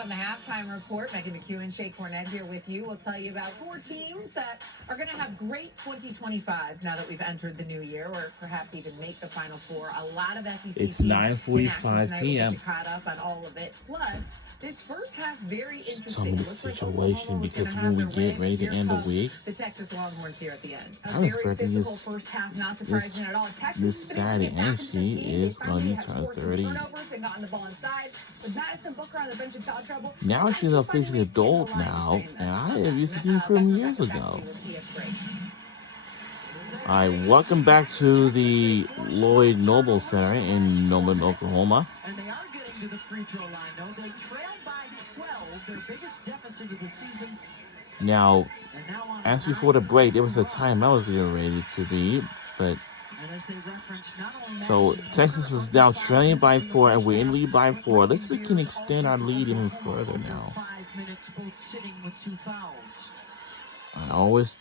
On the halftime report, Megan McEwen, Shea Cornett here with you. We'll tell you about 4 teams that are going to have great 2025s now that we've entered the new year, or perhaps even make the Final Four. A lot of SEC It's teams 9:45 p.m. We'll get you caught up on all of it. Plus, this first half very interesting. Some of the situation because when we get ready to end the week, the Texas Longhorns here at the end. I'm expecting this first half, not surprising at all. This Saturday energy is going to be 30. Now she's officially adult now, and I have used to do from years ago. All right, welcome back to the Lloyd Noble Center in Norman, Oklahoma. And they are getting to the free throw line, though. They trail by 12, their biggest deficit of the season. Now, as before the break, there was a timeout ready to be, but so Texas is now trailing by 4, and we're in lead by 4. Let's we can extend our lead even further now. 5 minutes, both sitting with 2 fouls. I always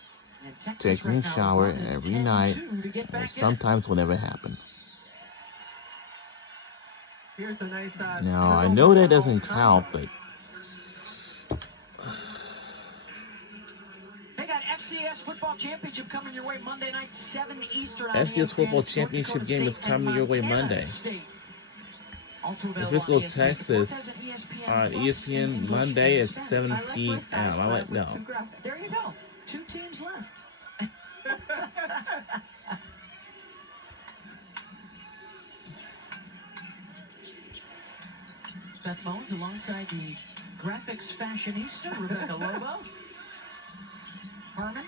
taking a shower every night, and sometimes will never happen. Here's the nice now I know that doesn't count, but FCS football championship coming your way Monday night, 7 Eastern. FCS football championship game is coming your way Monday. If it's go Texas on ESPN Monday at 7 p.m. I'll let know. There you go. 2 teams left. Beth Mowins alongside the graphics fashionista, Rebecca Lobo. Harmon,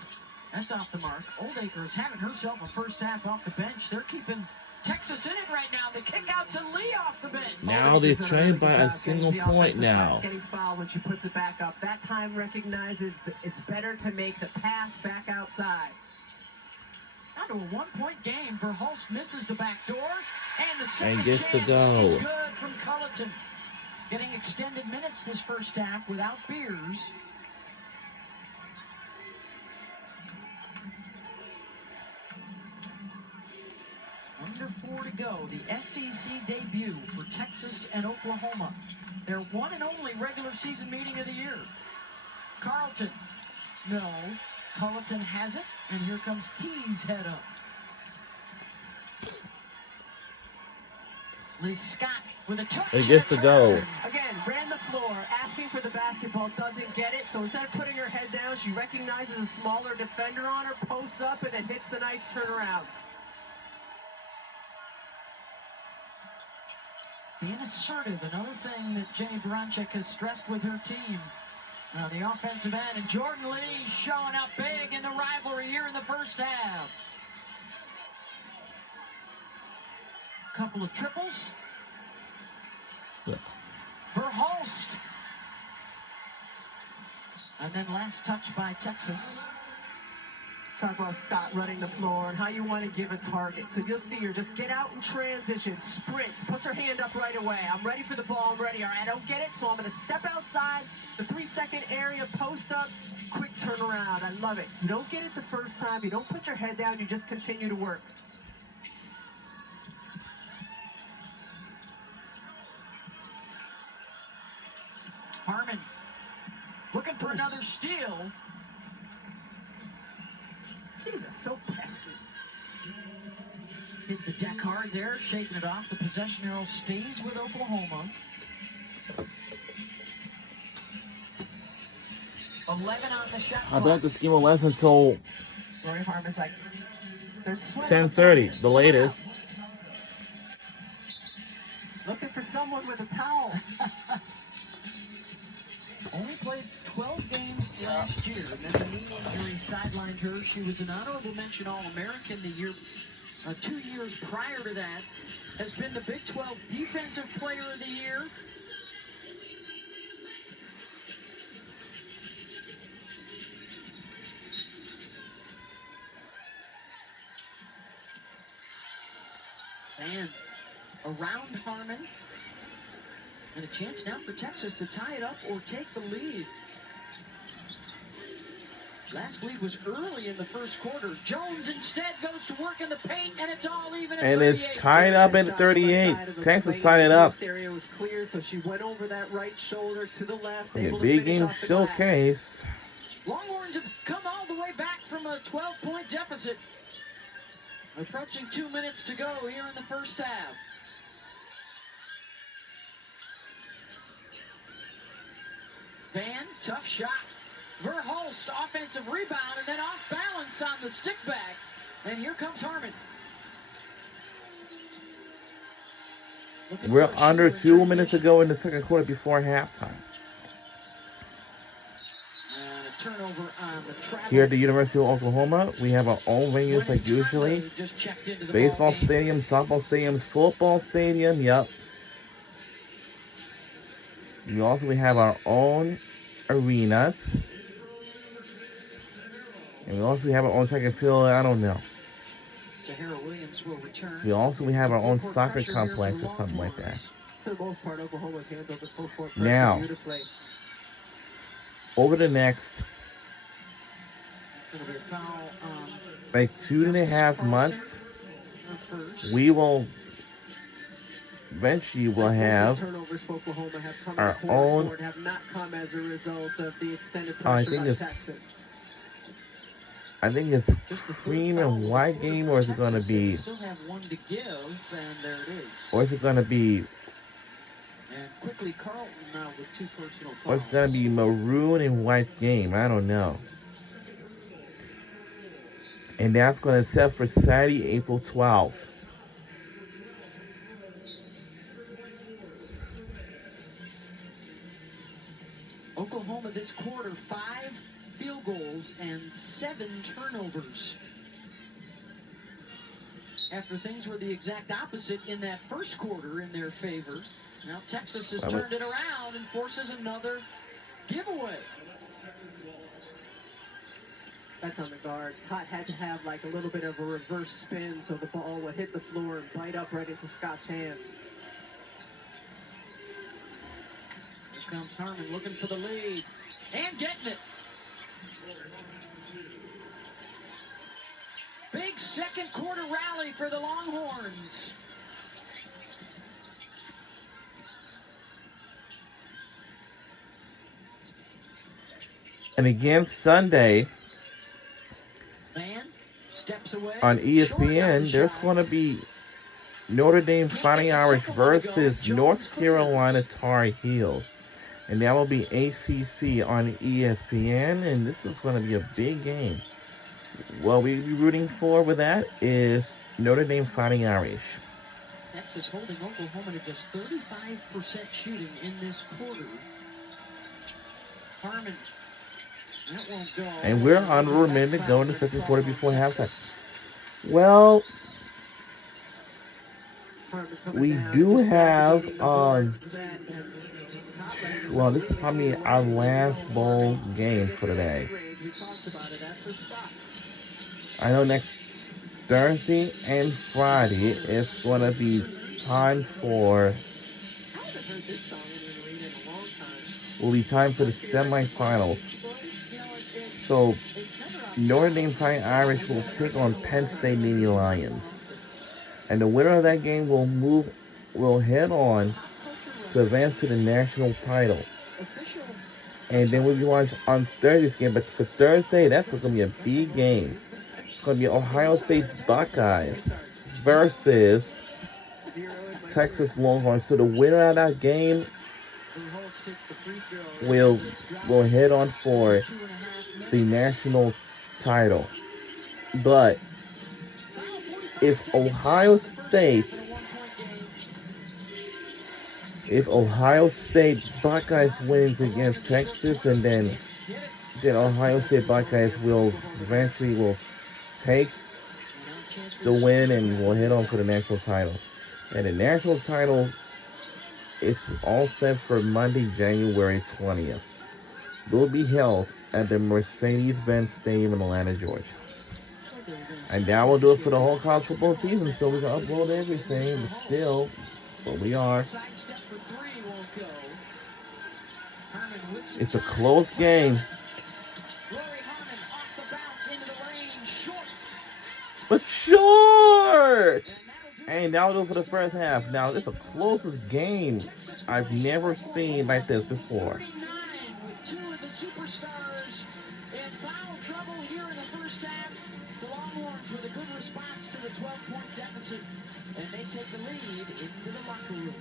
that's off the mark. Oldacre having herself a first half off the bench. They're keeping Texas in it right now. The kick out to Lee off the bench. Now they're trained by a single point now. Getting fouled when she puts it back up. That time recognizes that it's better to make the pass back outside. Down to a 1-point game. Verhulst misses the back door. And the second gets to chance go. is good from Culleton. Getting extended minutes this first half without Beers. Under 4 to go, the SEC debut for Texas and Oklahoma. Their one and only regular season meeting of the year. Carlton, no. Culleton has it, and here comes Keys head up. Liz Scott with a touch. It gets to go. Again, ran the floor, asking for the basketball, doesn't get it. So instead of putting her head down, she recognizes a smaller defender on her, posts up, and then hits the nice turnaround. Being assertive, another thing that Jenny Baranczyk has stressed with her team. Now the offensive end, and Jordan Lee showing up big in the rivalry here in the first half. Couple of triples. Yeah. Verhulst. And then last touch by Texas. Talk about Scott running the floor and how you want to give a target. So you'll see her just get out in transition, sprints, puts her hand up right away. I'm ready for the ball, I'm ready. All right, I don't get it, so I'm going to step outside, the 3-second area, post up, quick turnaround. I love it. You don't get it the first time, you don't put your head down, you just continue to work. Harmon looking for another steal. Jesus, so pesky. Hit the deck hard there, shaking it off. The possession arrow stays with Oklahoma. 11 on the shot I bet this game will last until Lori Harmon's like, 10:30, the latest. Looking for someone with a towel. Only played 12 games last year, and then the knee injury sidelined her. She was an honorable mention All-American the year, 2 years prior to that. Has been the Big 12 Defensive Player of the Year. And around Harmon. And a chance now for Texas to tie it up or take the lead. Last lead was early in the first quarter. Jones instead goes to work in the paint, and it's all even at And 38. it's tied up at 38. Texas tied it up. The area was clear, so she went over that right shoulder to the left. A able to big finish game off the glass. showcase. Longhorns have come all the way back from a 12-point deficit. Approaching 2 minutes to go here in the first half. Van, tough shot. Verhulst, offensive rebound, and then off balance on the stick back. And here comes Harmon. We're under 2 minutes to go in the second quarter before halftime. And a turnover on the travel. Here at the University of Oklahoma, we have our own venues like usually. Just checked into the Baseball ball game. stadium, softball stadiums, football stadium, yep. We have our own arenas. And we also have our own track and field, I don't know. Sahara Williams will return. We have our own Full court soccer pressure here complex for or something like that. For the most part, Oklahoma's handled the full court pressure Now, beautifully. over the next It's going to be a foul on like 2.5 months, the first. we will eventually will Most of the have turnovers for Oklahoma have come our in the quarter own- court, have not come as a result of the extended I pressure think by it's- Texas. I think it's cream and white game, or is it going to be, Still have one to give, and there it is. or is it going to be, And quickly, Carlton now with 2 personal fouls. or is it going to be maroon and white game? I don't know. And that's going to set for Saturday, April 12th. Oklahoma this quarter, 5 field goals and 7 turnovers. After things were the exact opposite in that first quarter in their favor, now Texas has turned it around and forces another giveaway. That's on the guard. Tot had to have like a little bit of a reverse spin so the ball would hit the floor and bite up right into Scott's hands. Here comes Harmon looking for the lead and getting it. Big second quarter rally for the Longhorns. And again, Sunday Van steps away. on Short ESPN, on the there's shot. going to be Notre Dame Fighting Irish versus North Carolina Tar Heels. And that will be ACC on ESPN, and this is going to be a big game. What we'll be rooting for with that is Notre Dame Fighting Irish. Texas holding Oklahoma to just 35% shooting in this quarter. Harmon. That won't go. And we're under a minute to go in the second quarter before halftime. Well, Harmon coming we down, do just have, navigating the hard set and well, this is probably our last bowl game for today. We talked about it. That's her spot. I know next Thursday and Friday it's going to be time for, I haven't heard this song in the arena in a long time. will be time for the semifinals. You know, So it's never on Notre Dame Fighting Irish will take on Penn State Navy Lions. And the winner of that game will head on to advance to the national title. official. And then we'll be watching on Thursday's game. But for Thursday, that's going to be a big game. It's going to be Ohio State Buckeyes versus Texas Longhorns. So the winner of that game Verhulst takes the free throw. will head on for 2.5 the minutes. national title. But if Ohio State Buckeyes wins against Texas, and then Ohio State Buckeyes will eventually take the win and will head on for the national title. And the national title is all set for Monday, January 20th. It will be held at the Mercedes-Benz Stadium in Atlanta, Georgia. And that will do it for the whole college football season, so we can upload everything, but we are. Sidestep for 3 won't go. Harmon with some It's a time. close game. Rory Harmon off but short. And that'll do for the first half. Now, it's the closest game I've never seen like this before. 39 with two of the superstars in foul trouble here in the first half. The Longhorns with a good response to the 12-point deficit, and they take the lead into the locker room.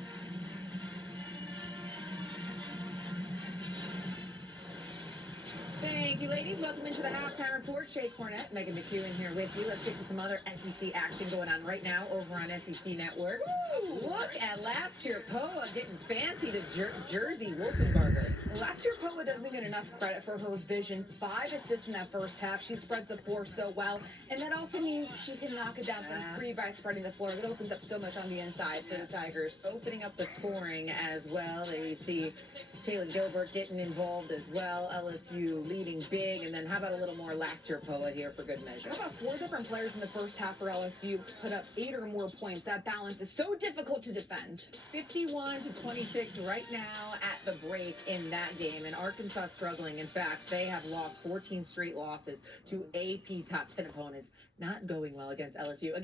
Thank you, ladies. Welcome into the halftime report. Shay Cornett, Megan McEwen here with you. Let's get to some other SEC action going on right now over on SEC Network. Woo! Look at last year Poa getting fancy to Jersey Wolfenbarger. Last year, Poa doesn't get enough credit for her vision. 5 assists in that first half. She spreads the floor so well. And that also means she can knock it down from 3 by spreading the floor. It opens up so much on the inside for the Tigers. Opening up the scoring as well. There you see Kaylin Gilbert getting involved as well. LSU leading big. And then how about a little more last year Poa here for good measure? How about 4 different players in the first half for LSU put up 8 or more points? That balance is so difficult to defend. 51-26 right now at the break in that game, and Arkansas struggling. In fact, they have lost 14 straight losses to AP top 10 opponents. Not going well against LSU. Again,